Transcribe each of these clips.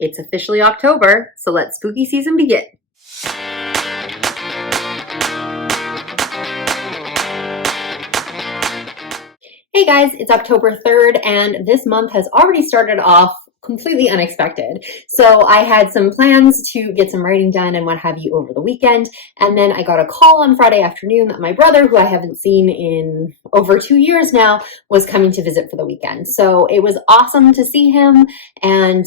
It's officially October, so let spooky season begin. Hey guys, it's October 3rd, and this month has already started off completely unexpected. So I had some plans to get some writing done and what have you over the weekend, and then I got a call on Friday afternoon that my brother, who I haven't seen in over 2 years now, was coming to visit for the weekend. So it was awesome to see him and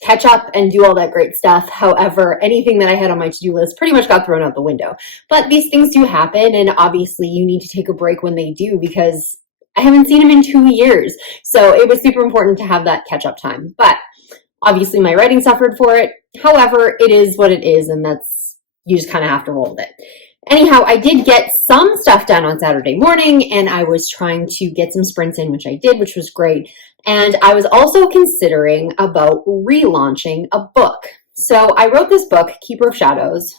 catch up and do all that great stuff. However, anything that I had on my to-do list pretty much got thrown out the window. But these things do happen, and obviously you need to take a break when they do, because I haven't seen him in 2 years. So it was super important to have that catch-up time. But obviously my writing suffered for it. However, it is what it is, and you just kind of have to roll with it. Anyhow, I did get some stuff done on Saturday morning, and I was trying to get some sprints in, which I did, which was great. And I was also considering about relaunching a book. So I wrote this book, Keeper of Shadows,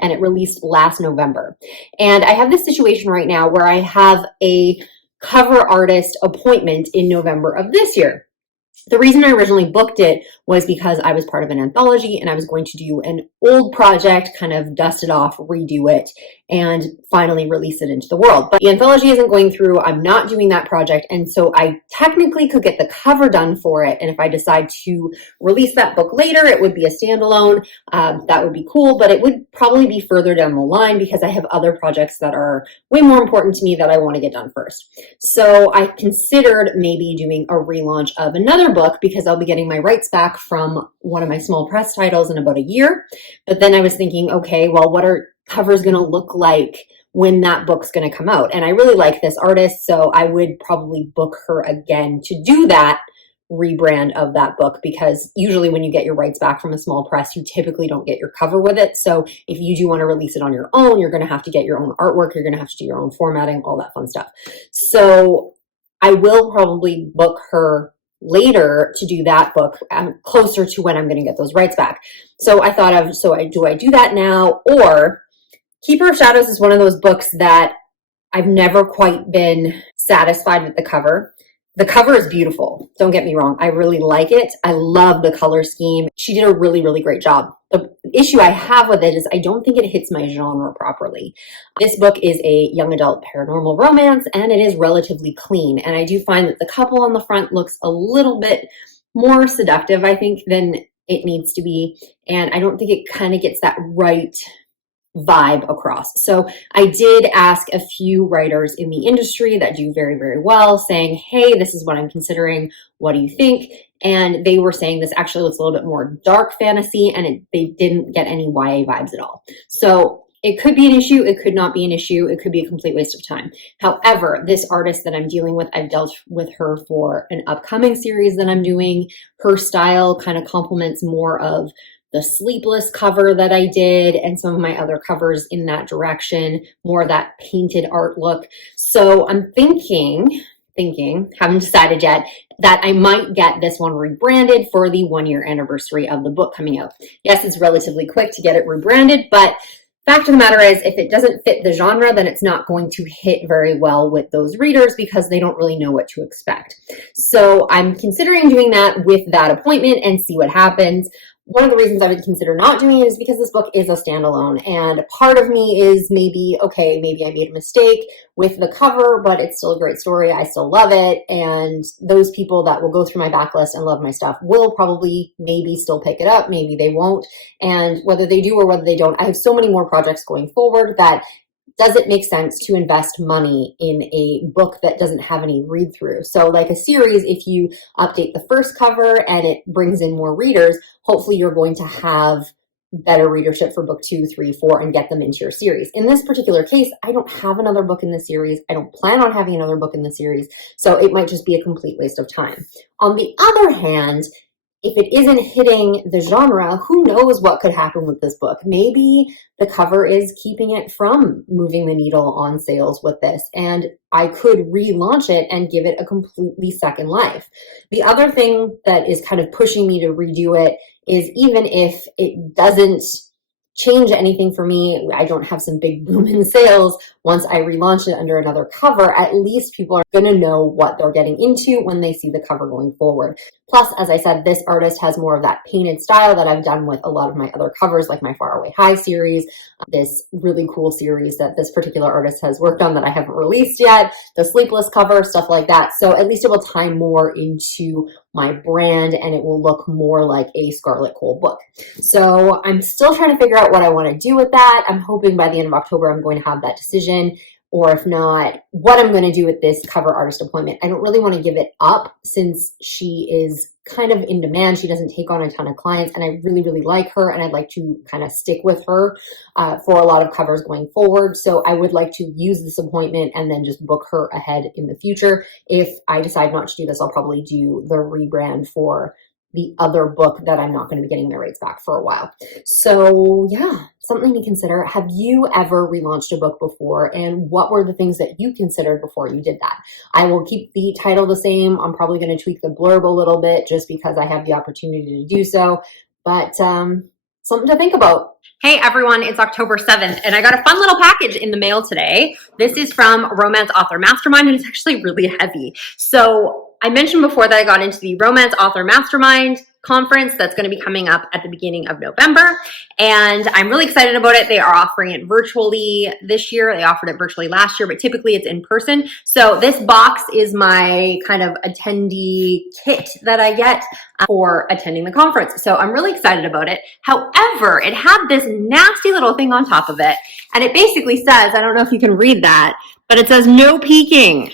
and it released last November. And I have this situation right now where I have a cover artist appointment in November of this year. The reason I originally booked it was because I was part of an anthology and I was going to do an old project, kind of dust it off, redo it, and finally release it into the world. But the anthology isn't going through. I'm not doing that project. And so I technically could get the cover done for it. And if I decide to release that book later, it would be a standalone. That would be cool, but it would probably be further down the line because I have other projects that are way more important to me that I want to get done first. So I considered maybe doing a relaunch of another book because I'll be getting my rights back from one of my small press titles in about a year. But then I was thinking, okay, well, what are covers going to look like when that book's going to come out? And I really like this artist, so I would probably book her again to do that rebrand of that book, because usually when you get your rights back from a small press, you typically don't get your cover with it. So if you do want to release it on your own, you're going to have to get your own artwork, you're going to have to do your own formatting, all that fun stuff. So I will probably book her later to do that book closer to when I'm going to get those rights back. So I thought of, do I do that now? Or Keeper of Shadows is one of those books that I've never quite been satisfied with the cover. The cover is beautiful. Don't get me wrong. I really like it. I love the color scheme. She did a really, really great job. The issue I have with it is I don't think it hits my genre properly. This book is a young adult paranormal romance, and it is relatively clean. And I do find that the couple on the front looks a little bit more seductive, I think, than it needs to be. And I don't think it kind of gets that right vibe across. So I did ask a few writers in the industry that do very, very well, saying, hey, this is what I'm considering. What do you think? And they were saying this actually looks a little bit more dark fantasy, and they didn't get any YA vibes at all. So it could be an issue. It could not be an issue. It could be a complete waste of time. However, this artist that I'm dealing with, I've dealt with her for an upcoming series that I'm doing. Her style kind of complements more of the Sleepless cover that I did and some of my other covers in that direction, more of that painted art look. So I'm thinking, haven't decided yet, that I might get this one rebranded for the 1-year anniversary of the book coming out. Yes, it's relatively quick to get it rebranded, but fact of the matter is, if it doesn't fit the genre, then it's not going to hit very well with those readers because they don't really know what to expect. So I'm considering doing that with that appointment and see what happens. One of the reasons I would consider not doing it is because this book is a standalone, and part of me is maybe I made a mistake with the cover, but it's still a great story. I still love it, and those people that will go through my backlist and love my stuff will probably maybe still pick it up, maybe they won't, and whether they do or whether they don't, I have so many more projects going forward that does it make sense to invest money in a book that doesn't have any read-through? So like a series, if you update the first cover and it brings in more readers, hopefully you're going to have better readership for book 2, 3, 4, and get them into your series. In this particular case, I don't have another book in the series. I don't plan on having another book in the series, so it might just be a complete waste of time. On the other hand, if it isn't hitting the genre, who knows what could happen with this book? Maybe the cover is keeping it from moving the needle on sales with this, and I could relaunch it and give it a completely second life. The other thing that is kind of pushing me to redo it is, even if it doesn't change anything for me, I don't have some big boom in sales, once I relaunch it under another cover, at least people are going to know what they're getting into when they see the cover going forward. Plus, as I said, this artist has more of that painted style that I've done with a lot of my other covers, like my Far Away High series, this really cool series that this particular artist has worked on that I haven't released yet, the Sleepless cover, stuff like that. So at least it will tie more into my brand and it will look more like a Scarlett Kol book. So I'm still trying to figure out what I want to do with that. I'm hoping by the end of October, I'm going to have that decision. Or if not, what I'm going to do with this cover artist appointment. I don't really want to give it up since she is kind of in demand. She doesn't take on a ton of clients and I really, really like her and I'd like to kind of stick with her for a lot of covers going forward. So I would like to use this appointment and then just book her ahead in the future. If I decide not to do this, I'll probably do the rebrand for the other book that I'm not going to be getting my rates back for a while. So yeah, something to consider. Have you ever relaunched a book before? And what were the things that you considered before you did that? I will keep the title the same. I'm probably going to tweak the blurb a little bit just because I have the opportunity to do so. But something to think about. Hey everyone, it's October 7th and I got a fun little package in the mail today. This is from Romance Author Mastermind and it's actually really heavy. So I mentioned before that I got into the Romance Author Mastermind conference that's going to be coming up at the beginning of November. And I'm really excited about it. They are offering it virtually this year. They offered it virtually last year, but typically it's in person. So this box is my kind of attendee kit that I get for attending the conference. So I'm really excited about it. However, it had this nasty little thing on top of it. And it basically says, I don't know if you can read that, but it says no peeking.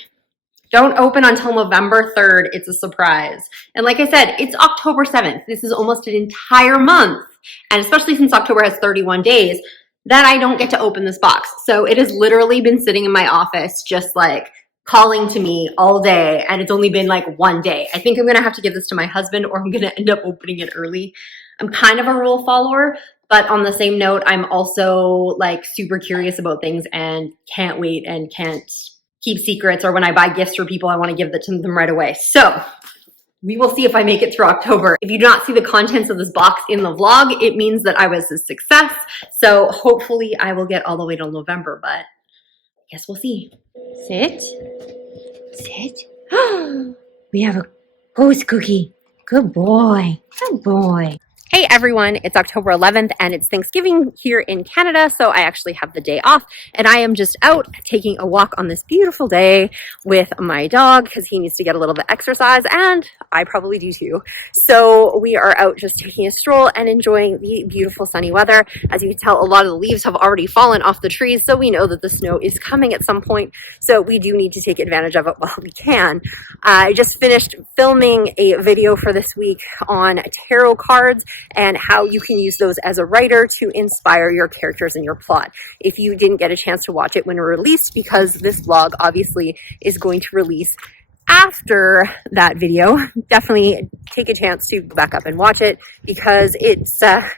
Don't open until November 3rd. It's a surprise. And like I said, it's October 7th. This is almost an entire month. And especially since October has 31 days, that I don't get to open this box. So it has literally been sitting in my office just like calling to me all day. And it's only been like one day. I think I'm going to have to give this to my husband or I'm going to end up opening it early. I'm kind of a rule follower. But on the same note, I'm also like super curious about things and can't wait and can't keep secrets, or when I buy gifts for people, I want to give that to them right away. So we will see if I make it through October. If you do not see the contents of this box in the vlog, it means that I was a success. So hopefully I will get all the way till November, but I guess we'll see. Sit. Sit. We have a ghost cookie. Good boy. Good boy. Hey everyone, it's October 11th and it's Thanksgiving here in Canada, so I actually have the day off and I am just out taking a walk on this beautiful day with my dog because he needs to get a little bit of exercise and I probably do too. So we are out just taking a stroll and enjoying the beautiful sunny weather. As you can tell, a lot of the leaves have already fallen off the trees, so we know that the snow is coming at some point, so we do need to take advantage of it while we can. I just finished filming a video for this week on tarot cards and how you can use those as a writer to inspire your characters and your plot. If you didn't get a chance to watch it when it released, because this vlog obviously is going to release after that video, definitely take a chance to go back up and watch it because it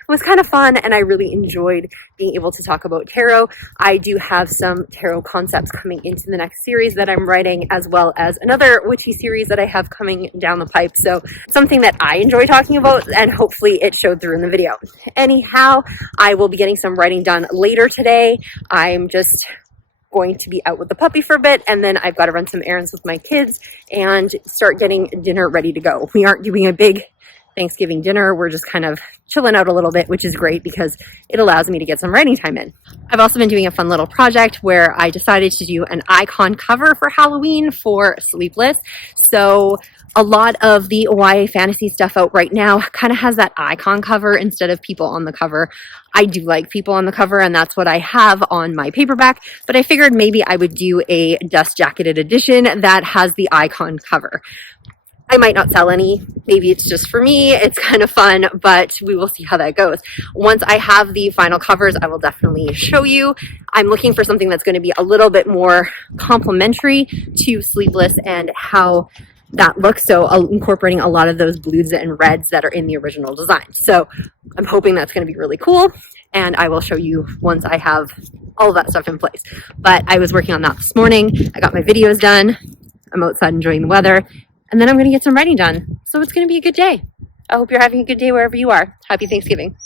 was kind of fun and I really enjoyed being able to talk about tarot. I do have some tarot concepts coming into the next series that I'm writing, as well as another witchy series that I have coming down the pipe. So something that I enjoy talking about and hopefully it showed through in the video. Anyhow, I will be getting some writing done later today. I'm just going to be out with the puppy for a bit and then I've got to run some errands with my kids and start getting dinner ready to go. We aren't doing a big Thanksgiving dinner. We're just kind of chilling out a little bit, which is great because it allows me to get some writing time in. I've also been doing a fun little project where I decided to do an icon cover for Halloween for Sleepless. So a lot of the YA fantasy stuff out right now kind of has that icon cover instead of people on the cover. I do like people on the cover and that's what I have on my paperback, but I figured maybe I would do a dust jacketed edition that has the icon cover. I might not sell any, maybe it's just for me, it's kind of fun, but we will see how that goes. Once I have the final covers, I will definitely show you. I'm looking for something that's going to be a little bit more complementary to Sleepless and how that looks, so incorporating a lot of those blues and reds that are in the original design. So I'm hoping that's going to be really cool, and I will show you once I have all of that stuff in place. But I was working on that this morning. I got my videos done. I'm outside enjoying the weather, and then I'm going to get some writing done. So it's going to be a good day. I hope you're having a good day wherever you are. Happy Thanksgiving.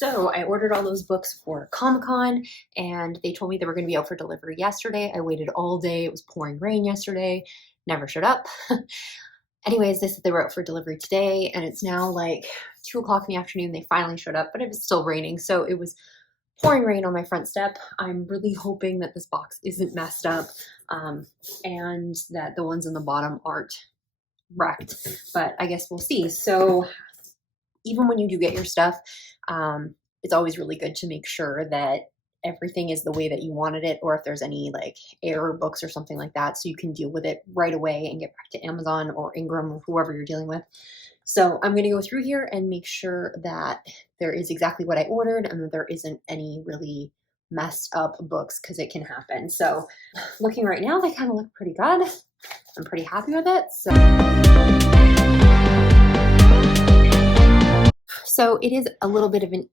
So I ordered all those books for Comic-Con, and they told me they were going to be out for delivery yesterday. I waited all day. It was pouring rain yesterday. Never showed up. Anyways, they said they were out for delivery today, and it's now like 2 o'clock in the afternoon. They finally showed up, but it was still raining. So it was pouring rain on my front step. I'm really hoping that this box isn't messed up, and that the ones in the bottom aren't wrecked, but I guess we'll see. So even when you do get your stuff, it's always really good to make sure that everything is the way that you wanted it, or if there's any like error books or something like that, so you can deal with it right away and get back to Amazon or Ingram or whoever you're dealing with. So I'm going to go through here and make sure that there is exactly what I ordered and that there isn't any really messed up books, because it can happen. So looking right now, they kind of look pretty good. I'm pretty happy with it. So it is a little bit of an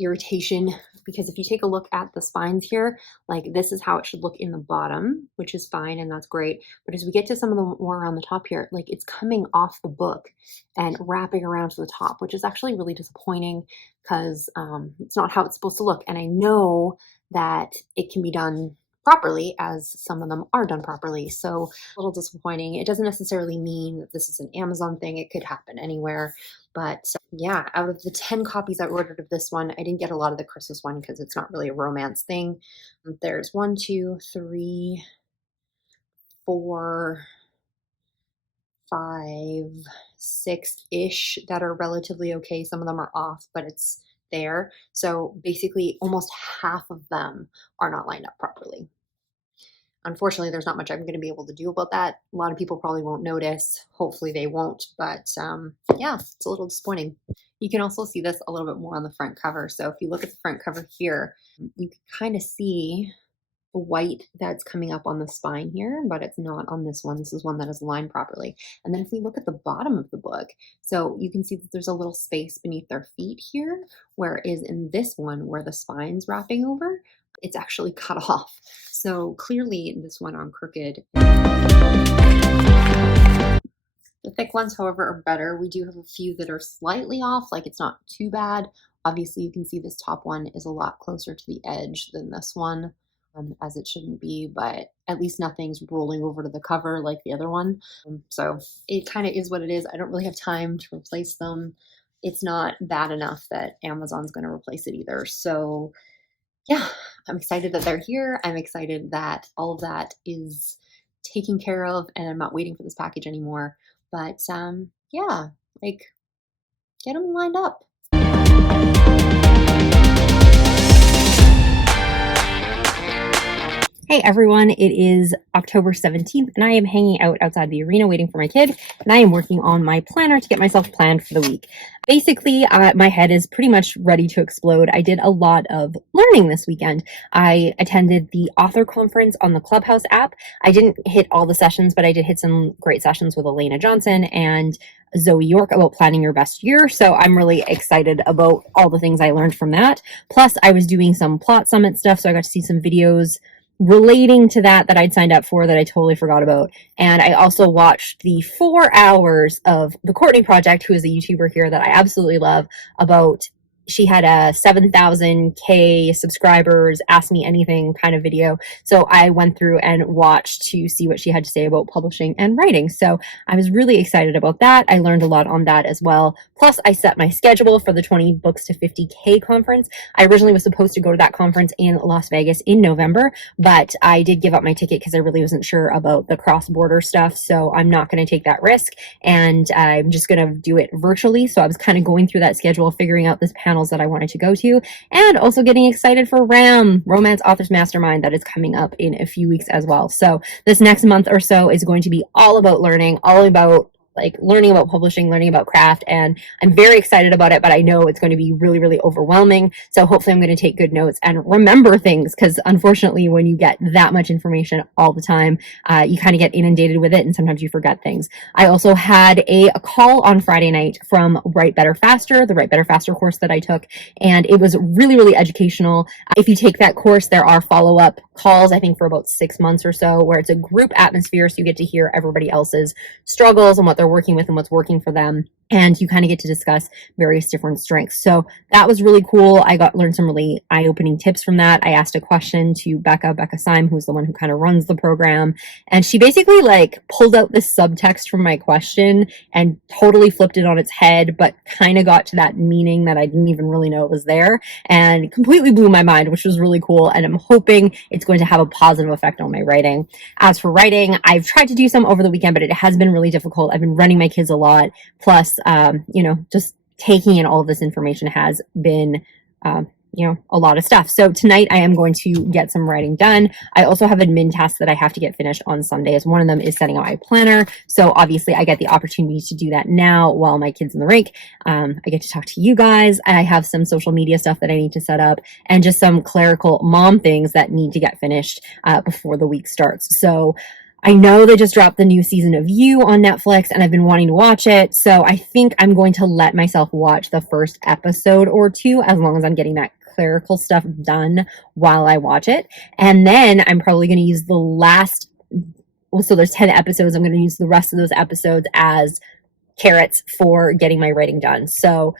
irritation, because if you take a look at the spines here, like this is how it should look in the bottom, which is fine and that's great. But as we get to some of the more around the top here, like it's coming off the book and wrapping around to the top, which is actually really disappointing, because it's not how it's supposed to look. And I know that it can be done properly, as some of them are done properly. So a little disappointing. It doesn't necessarily mean that this is an Amazon thing. It could happen anywhere. But yeah, out of the 10 copies I ordered of this one, I didn't get a lot of the Christmas one because it's not really a romance thing. There's 1, 2, 3, 4, 5, 6-ish that are relatively okay. Some of them are off, but it's there. So basically almost half of them are not lined up properly. Unfortunately, there's not much I'm going to be able to do about that. A lot of people probably won't notice. Hopefully they won't, but yeah, it's a little disappointing. You can also see this a little bit more on the front cover. So if you look at the front cover here, you can kind of see the white that's coming up on the spine here, but it's not on this one. This is one that is lined properly. And then if we look at the bottom of the book, so you can see that there's a little space beneath their feet here, whereas in this one where the spine's wrapping over, it's actually cut off. So clearly this went on crooked. The thick ones, however, are better. We do have a few that are slightly off, like it's not too bad. Obviously you can see this top one is a lot closer to the edge than this one, as it shouldn't be, but at least nothing's rolling over to the cover like the other one. So it kind of is what it is. I don't really have time to replace them. It's not bad enough that Amazon's going to replace it either. So yeah, I'm excited that they're here. I'm excited that all of that is taken care of and I'm not waiting for this package anymore. But yeah, like get them lined up. Hey everyone, it is October 17th and I am hanging out outside the arena waiting for my kid, and I am working on my planner to get myself planned for the week. Basically, my head is pretty much ready to explode. I did a lot of learning this weekend. I attended the author conference on the Clubhouse app. I didn't hit all the sessions, but I did hit some great sessions with Elena Johnson and Zoe York about planning your best year. So I'm really excited about all the things I learned from that. Plus, I was doing some Plot Summit stuff, so I got to see some videos relating to that I'd signed up for that I totally forgot about. And I also watched the 4 hours of The Courtney Project, who is a YouTuber here that I absolutely love, about she had a 7,000K subscribers, ask me anything kind of video. So I went through and watched to see what she had to say about publishing and writing. So I was really excited about that. I learned a lot on that as well. Plus I set my schedule for the 20 books to 50K conference. I originally was supposed to go to that conference in Las Vegas in November, but I did give up my ticket because I really wasn't sure about the cross-border stuff. So I'm not going to take that risk, and I'm just going to do it virtually. So I was kind of going through that schedule, figuring out this panels that I wanted to go to, and also getting excited for RAM, Romance Authors Mastermind, that is coming up in a few weeks as well. So this next month or so is going to be all about learning, all about like learning about publishing, learning about craft, and I'm very excited about it, but I know it's going to be really, really overwhelming. So hopefully I'm going to take good notes and remember things, because unfortunately when you get that much information all the time, you kind of get inundated with it and sometimes you forget things. I also had a call on Friday night from Write Better Faster, the Write Better Faster course that I took, and it was really, really educational. If you take that course, there are follow-up calls, I think for about 6 months or so, where it's a group atmosphere, so you get to hear everybody else's struggles and what they're working with and what's working for them. and you kind of get to discuss various different strengths. So that was really cool. I learned some really eye-opening tips from that. I asked a question to Becca Syme, who's the one who kind of runs the program, and she basically like pulled out this subtext from my question and totally flipped it on its head, but kind of got to that meaning that I didn't even really know it was there, and completely blew my mind, which was really cool. And I'm hoping it's going to have a positive effect on my writing. As for writing, I've tried to do some over the weekend, but it has been really difficult. I've been running my kids a lot. Plus, just taking in all of this information has been, a lot of stuff. So tonight I am going to get some writing done. I also have admin tasks that I have to get finished on Sundays. One of them is setting up my planner. So obviously I get the opportunity to do that now while my kid's in the rink. I get to talk to you guys. I have some social media stuff that I need to set up and just some clerical mom things that need to get finished before the week starts. So I know they just dropped the new season of You on Netflix and I've been wanting to watch it. So I think I'm going to let myself watch the first episode or two as long as I'm getting that clerical stuff done while I watch it. And then I'm probably going to use so there's 10 episodes. I'm going to use the rest of those episodes as carrots for getting my writing done. So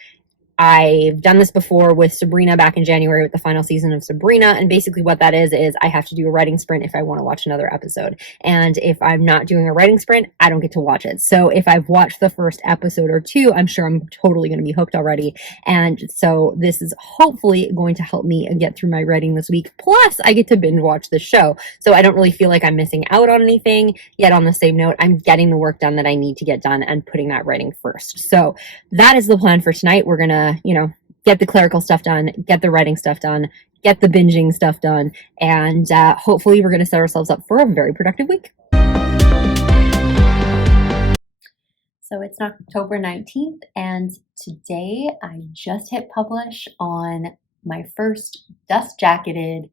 I've done this before with Sabrina back in January with the final season of Sabrina. And basically what that is I have to do a writing sprint if I want to watch another episode. And if I'm not doing a writing sprint, I don't get to watch it. So if I've watched the first episode or two, I'm sure I'm totally going to be hooked already. And so this is hopefully going to help me get through my writing this week. Plus I get to binge watch the show. So I don't really feel like I'm missing out on anything. Yet on the same note, I'm getting the work done that I need to get done and putting that writing first. So that is the plan for tonight. We're going to get the clerical stuff done, get the writing stuff done, get the binging stuff done, and hopefully we're going to set ourselves up for a very productive week. So it's October 19th, and today I just hit publish on my first dust-jacketed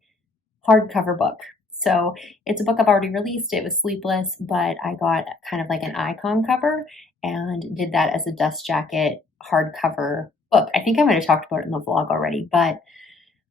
hardcover book. So it's a book I've already released. It was Sleepless, but I got kind of like an icon cover and did that as a dust jacket hardcover book. I think I might have talked about it in the vlog already, but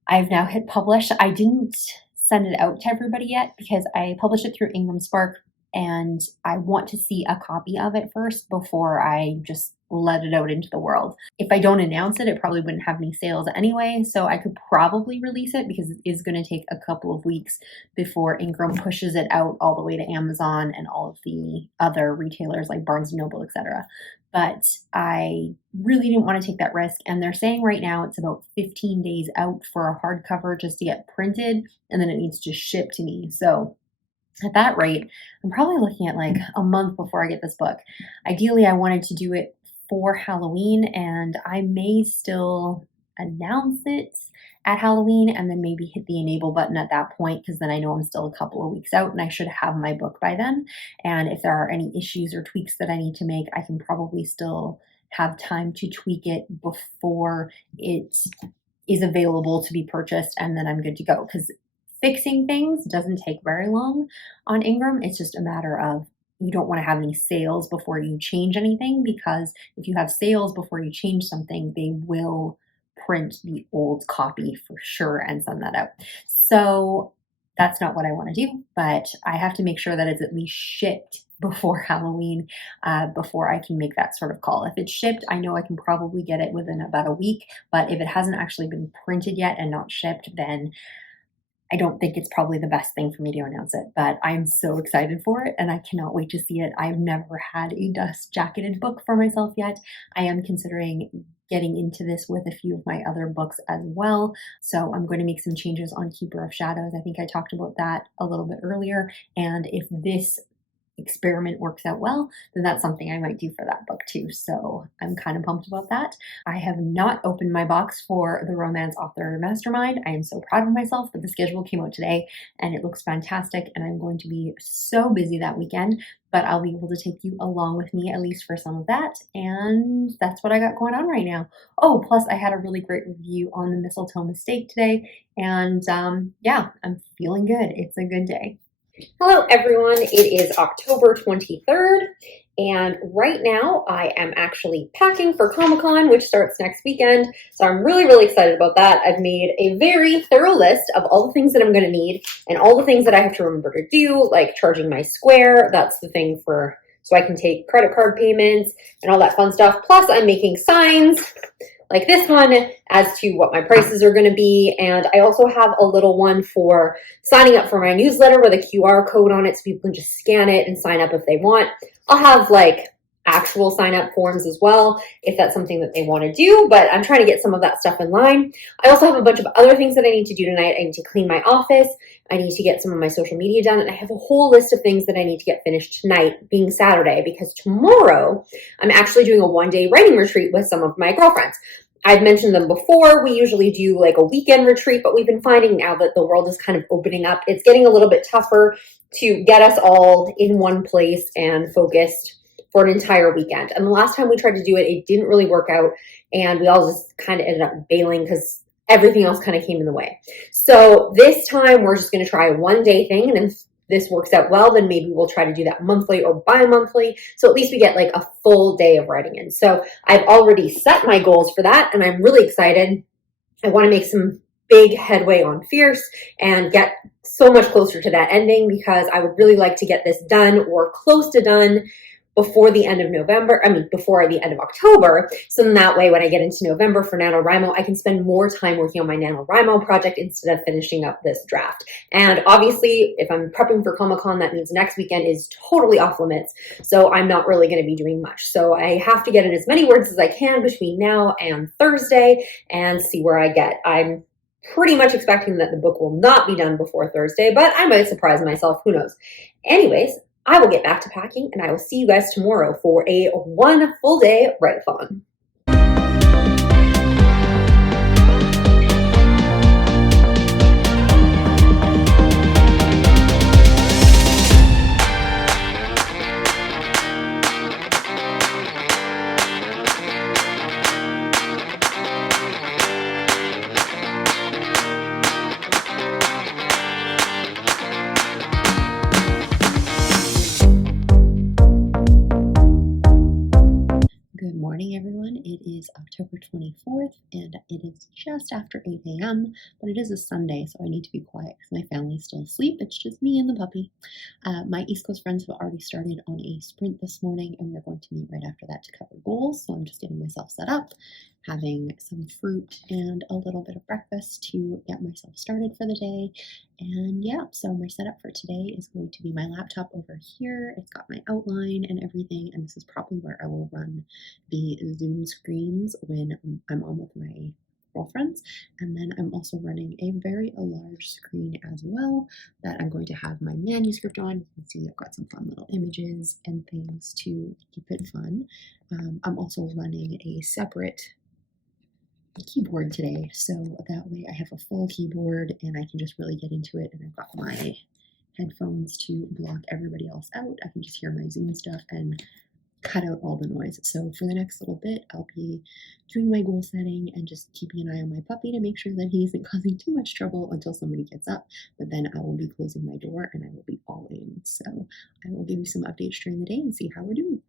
I've now hit publish. I didn't send it out to everybody yet because I published it through Ingram Spark and I want to see a copy of it first before I just let it out into the world. If I don't announce it, it probably wouldn't have any sales anyway, so I could probably release it because it is going to take a couple of weeks before Ingram pushes it out all the way to Amazon and all of the other retailers like Barnes & Noble, etc. But I really didn't want to take that risk, and they're saying right now it's about 15 days out for a hardcover just to get printed, and then it needs to ship to me. So at that rate, I'm probably looking at like a month before I get this book. Ideally, I wanted to do it for Halloween, and I may still announce it at Halloween and then maybe hit the enable button at that point, because then I know I'm still a couple of weeks out and I should have my book by then. And if there are any issues or tweaks that I need to make, I can probably still have time to tweak it before it is available to be purchased, and then I'm good to go. Because fixing things doesn't take very long on Ingram. It's just a matter of you don't want to have any sales before you change anything, because if you have sales before you change something, they will print the old copy for sure and send that out. So that's not what I want to do, but I have to make sure that it's at least shipped before Halloween, before I can make that sort of call. If it's shipped, I know I can probably get it within about a week, but if it hasn't actually been printed yet and not shipped, then I don't think it's probably the best thing for me to announce it, but I'm so excited for it and I cannot wait to see it. I've never had a dust jacketed book for myself yet. I am considering getting into this with a few of my other books as well. So I'm going to make some changes on Keeper of Shadows. I think I talked about that a little bit earlier. And if this experiment works out well, then that's something I might do for that book too. So I'm kind of pumped about that. I have not opened my box for the Romance Author Mastermind. I am so proud of myself, but the schedule came out today and it looks fantastic, and I'm going to be so busy that weekend, but I'll be able to take you along with me at least for some of that, and that's what I got going on right now. Oh, plus I had a really great review on the Mistletoe Mistake today, and yeah, I'm feeling good. It's a good day. Hello everyone, it is October 23rd, and right now I am actually packing for Comic-Con, which starts next weekend, so I'm really excited about that. I've made a very thorough list of all the things that I'm going to need, and all the things that I have to remember to do, like charging my Square. That's the thing for so I can take credit card payments and all that fun stuff. Plus I'm making signs like this one as to what my prices are going to be. And I also have a little one for signing up for my newsletter with a QR code on it so people can just scan it and sign up if they want. I'll have like actual sign up forms as well if that's something that they want to do, but I'm trying to get some of that stuff in line. I also have a bunch of other things that I need to do tonight. I need to clean my office. I need to get some of my social media done, and I have a whole list of things that I need to get finished tonight, being Saturday, because tomorrow I'm actually doing a one-day writing retreat with some of my girlfriends. I've mentioned them before. We usually do like a weekend retreat, but we've been finding now that the world is kind of opening up. It's getting a little bit tougher to get us all in one place and focused for an entire weekend. And the last time we tried to do it, it didn't really work out, and we all just kind of ended up bailing because everything else kind of came in the way. So this time we're just going to try a one-day thing, and if this works out well, then maybe we'll try to do that monthly or bi-monthly. So at least we get like a full day of writing in. So I've already set my goals for that, and I'm really excited. I want to make some big headway on Fierce and get so much closer to that ending, because I would really like to get this done or close to done before the end of before the end of October. So then that way, when I get into November for NaNoWriMo, I can spend more time working on my NaNoWriMo project instead of finishing up this draft. And obviously, if I'm prepping for Comic-Con, that means next weekend is totally off limits. So I'm not really going to be doing much. So I have to get in as many words as I can between now and Thursday and see where I get. I'm pretty much expecting that the book will not be done before Thursday, but I might surprise myself. Who knows? Anyways, I will get back to packing, and I will see you guys tomorrow for a one full day write-a-thon. Everyone, it is October 24th and it is just after 8 a.m., but it is a Sunday, so I need to be quiet because my family's still asleep. It's just me and the puppy. My East Coast friends have already started on a sprint this morning, and we're going to meet right after that to cover goals. So I'm just getting myself set up, having some fruit and a little bit of breakfast to get myself started for the day. And yeah, so my setup for today is going to be my laptop over here. It's got my outline and everything, and this is probably where I will run the Zoom screens when I'm on with my girlfriends. And then I'm also running a very large screen as well that I'm going to have my manuscript on. You can see I've got some fun little images and things to keep it fun. I'm also running a separate keyboard today, so that way I have a full keyboard and I can just really get into it, and I've got my headphones to block everybody else out. I can just hear my Zoom stuff and cut out all the noise. So for the next little bit, I'll be doing my goal setting and just keeping an eye on my puppy to make sure that he isn't causing too much trouble until somebody gets up. But then I will be closing my door and I will be all in. So I will give you some updates during the day and see how we're doing.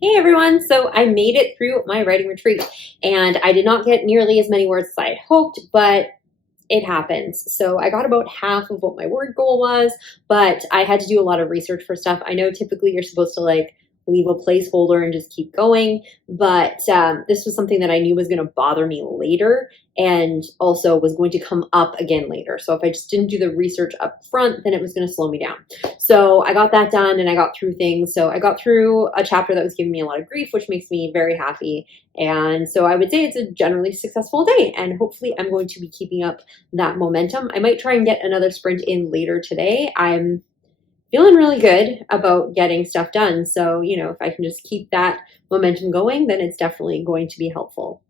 Hey everyone, so I made it through my writing retreat, and I did not get nearly as many words as I had hoped, but it happens. So I got about half of what my word goal was, but I had to do a lot of research for stuff. I know typically you're supposed to like leave a placeholder and just keep going, but this was something that I knew was going to bother me later and also was going to come up again later. So if I just didn't do the research up front, then it was going to slow me down. So I got that done and I got through things. So I got through a chapter that was giving me a lot of grief, which makes me very happy. And so I would say it's a generally successful day, and hopefully I'm going to be keeping up that momentum. I might try and get another sprint in later today. I'm feeling really good about getting stuff done. So, you know, if I can just keep that momentum going, then it's definitely going to be helpful.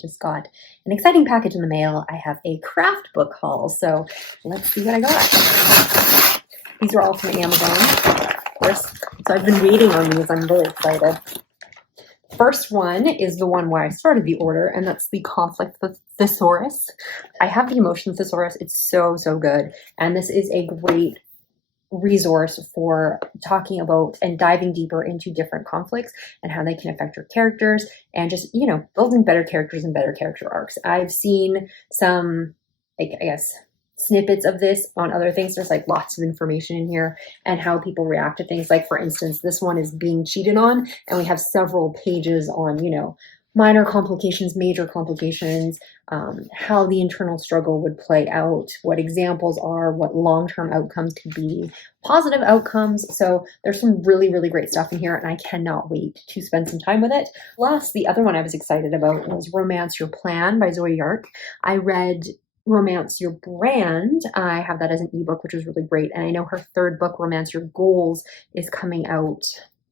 Just got an exciting package in the mail. I have a craft book haul. So let's see what I got. These are all from Amazon, of course. So I've been waiting on these. I'm really excited. First one is the one where I started the order, and that's the Conflict Thesaurus. I have the Emotion Thesaurus. It's so, so good. And this is a great resource for talking about and diving deeper into different conflicts and how they can affect your characters, and just, you know, building better characters and better character arcs. I've seen some, like, I guess, snippets of this on other things. There's like lots of information in here and how people react to things. Like, for instance, this one is being cheated on, and we have several pages on, you know, minor complications, major complications, how the internal struggle would play out, what examples are, what long-term outcomes could be, positive outcomes. So there's some really, really great stuff in here, and I cannot wait to spend some time with it. Plus, the other one I was excited about was Romance Your Plan by Zoe Yark. I read Romance Your Brand. I have that as an ebook, which was really great. And I know her third book, Romance Your Goals, is coming out,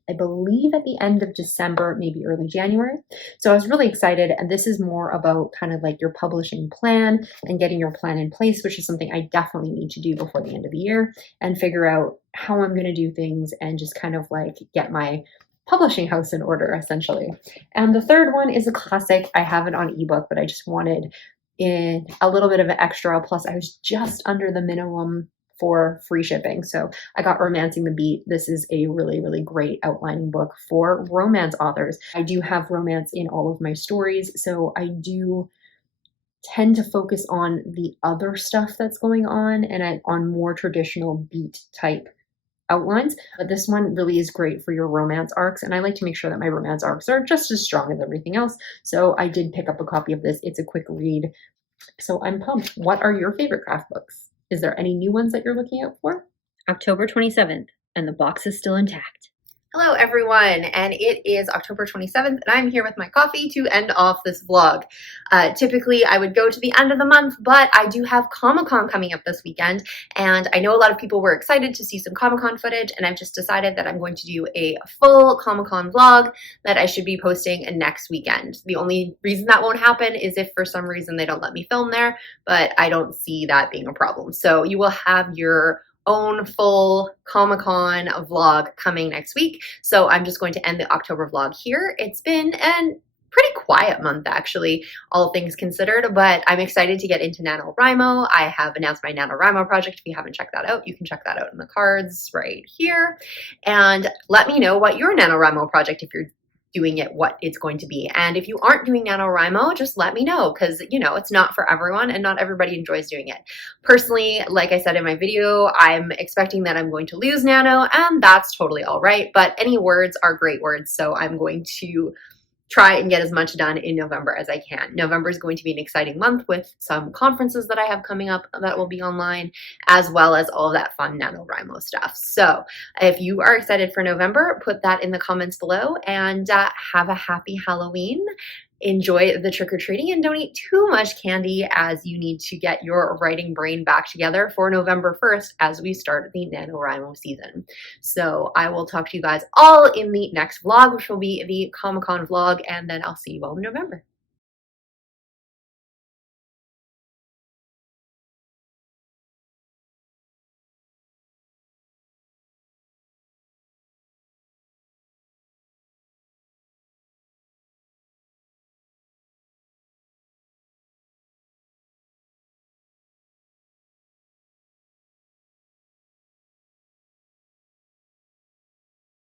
I believe, at the end of December, maybe early January. So I was really excited. And this is more about kind of like your publishing plan and getting your plan in place, which is something I definitely need to do before the end of the year, and figure out how I'm going to do things and just kind of like get my publishing house in order, essentially. And the third one is a classic. I have it on ebook, but I just wanted in a little bit of an extra. Plus, I was just under the minimum for free shipping. So I got Romancing the Beat. This is a really, really great outlining book for romance authors. I do have romance in all of my stories, so I do tend to focus on the other stuff that's going on and on more traditional beat type outlines. But this one really is great for your romance arcs, and I like to make sure that my romance arcs are just as strong as everything else. So I did pick up a copy of this. It's a quick read, so I'm pumped. What are your favorite craft books? Is there any new ones that you're looking out for? October 27th, and the box is still intact. Hello everyone, and it is October 27th, and I'm here with my coffee to end off this vlog. Typically I would go to the end of the month, but I do have Comic-Con coming up this weekend, and I know a lot of people were excited to see some Comic-Con footage, and I've just decided that I'm going to do a full Comic-Con vlog that I should be posting next weekend. The only reason that won't happen is if for some reason they don't let me film there, but I don't see that being a problem. So you will have your own full Comic-Con vlog coming next week. So I'm just going to end the October vlog here. It's been a pretty quiet month, actually, all things considered, but I'm excited to get into NaNoWriMo. I have announced my NaNoWriMo project. If you haven't checked that out, you can check that out in the cards right here. And let me know what your NaNoWriMo project, if you're doing it, what it's going to be. And if you aren't doing NaNoWriMo, just let me know, because, you know, it's not for everyone and not everybody enjoys doing it. Personally, like I said in my video, I'm expecting that I'm going to lose Nano, and that's totally all right. But any words are great words, so I'm going to try and get as much done in November as I can. November is going to be an exciting month with some conferences that I have coming up that will be online, as well as all of that fun NaNoWriMo stuff. So if you are excited for November, put that in the comments below, and have a happy Halloween. Enjoy the trick-or-treating, and don't eat too much candy, as you need to get your writing brain back together for November 1st as we start the NaNoWriMo season. So I will talk to you guys all in the next vlog, which will be the Comic-Con vlog, and then I'll see you all in November.